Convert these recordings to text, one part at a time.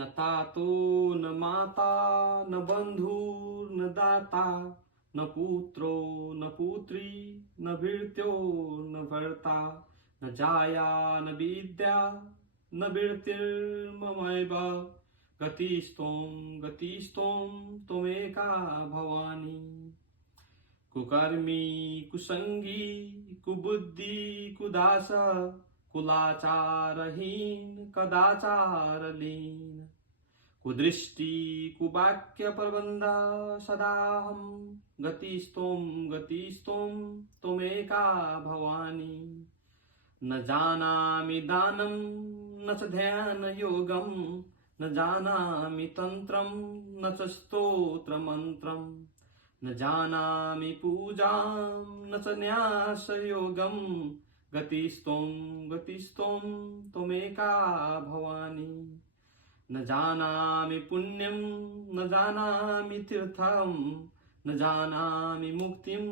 न तातो न माता न बंधुर्न दाता न पुत्रो न पुत्री न भृत्यो न भर्ता न जाया न विद्या न भृतिर्ममैव गतिस्त्वं त्वमेका भवानी। कुकर्मी कुसंगी कुबुद्धि कुदास कुलाचारहीन कदाचारलीन कुदृष्टि कुवाक्य प्रबंधा सदाहं गतिस्त्वं त्वमेका भवानी। न जानामि दानं न च ध्यानयोगं न जानामि तन्त्रं न च स्तोत्रमन्त्रं न जानामि पूजां न च न्यासयोगं गतिस्त्वं त्वमेका भवानी। न जानामि पुण्यं न जानामि तीर्थं न जानामि मुक्तिं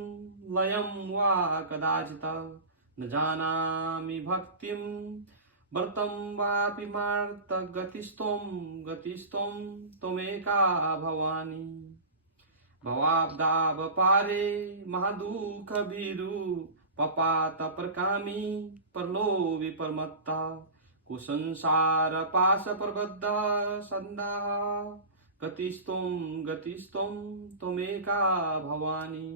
लयं वा कदाचित् न जानामि भक्तिं व्रतं वापि मार्त गतिस्त्वं त्वमेका भवानी। भवाब्दावपारे महादुःखभीरु पपातप्रकामी प्रलोभि प्रमत्ता कुसंसारपाशप्रबद्धा सन्दाः गतिस्त्वं त्वमेका भवानी।